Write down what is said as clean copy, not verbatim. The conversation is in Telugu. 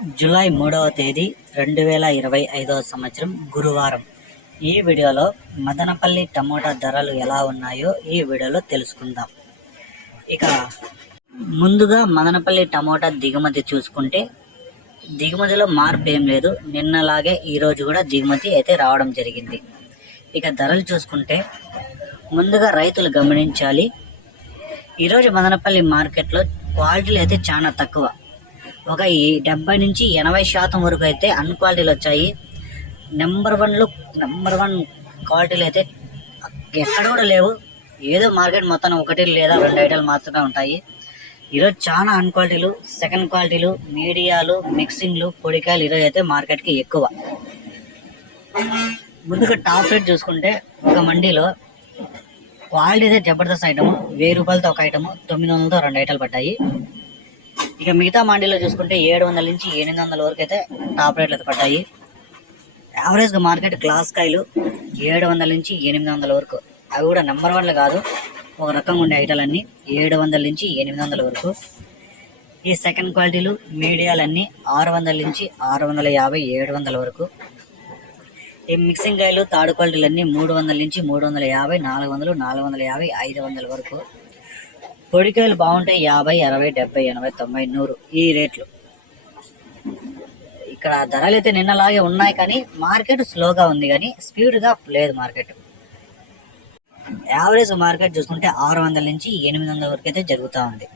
జూలై 3వ తేదీ 2025వ సంవత్సరం గురువారం. ఈ వీడియోలో మదనపల్లి టమోటా ధరలు ఎలా ఉన్నాయో ఈ వీడియోలో తెలుసుకుందాం. ఇక ముందుగా మదనపల్లి టమోటా దిగుమతి చూసుకుంటే దిగుమతిలో మార్పు ఏం లేదు. నిన్నలాగే ఈరోజు కూడా దిగుమతి అయితే రావడం జరిగింది. ఇక ధరలు చూసుకుంటే ముందుగా రైతులు గమనించాలి, ఈరోజు మదనపల్లి మార్కెట్లో క్వాలిటీలు అయితే చాలా తక్కువ. ఒక 70 నుంచి 80% వరకు అయితే అన్క్వాలిటీలు వచ్చాయి. నెంబర్ వన్ క్వాలిటీలు అయితే ఎక్కడ కూడా లేవు. ఏదో మార్కెట్ మొత్తం 1 లేదా 2 ఐటెలు మాత్రమే ఉంటాయి. ఈరోజు చాలా అన్క్వాలిటీలు, సెకండ్ క్వాలిటీలు, మీడియాలు, మిక్సింగ్లు, పొడికాయలు ఈరోజు అయితే మార్కెట్కి ఎక్కువ. ముందుగా టాప్ రేట్ చూసుకుంటే ఒక మండీలో క్వాలిటీ అయితే జబర్దస్త్ ఐటము 1000 రూపాయలతో ఒక ఐటము, 900తో 2 ఐటెలు పడ్డాయి. ఇక మిగతా మండీలో చూసుకుంటే 700 నుంచి 800 వరకు అయితే టాప్ రేట్లు అయితే పడ్డాయి. యావరేజ్గా మార్కెట్ గ్లాస్ కాయలు 700 నుంచి 800 వరకు, అవి కూడా నెంబర్ వన్లు కాదు, ఒక రకంగా ఉండే ఐటలన్నీ 700 నుంచి 800 వరకు. ఈ సెకండ్ క్వాలిటీలు, మీడియాలన్నీ 600 నుంచి 650, 700 వరకు. ఈ మిక్సింగ్ కాయలు, థర్డ్ క్వాలిటీలన్నీ 300 నుంచి 350, 400, 450, 500 వరకు. పొడికాయలు బాగుంటాయి 50, 60, 70, 80, 90, 100 ఈ రేట్లు. ఇక్కడ ధరలు అయితే నిన్నలాగే ఉన్నాయి, కానీ మార్కెట్ స్లోగా ఉంది, కానీ స్పీడ్గా లేదు మార్కెట్. యావరేజ్ మార్కెట్ చూసుకుంటే 600 నుంచి 800 వరకు అయితే జరుగుతూ ఉంది.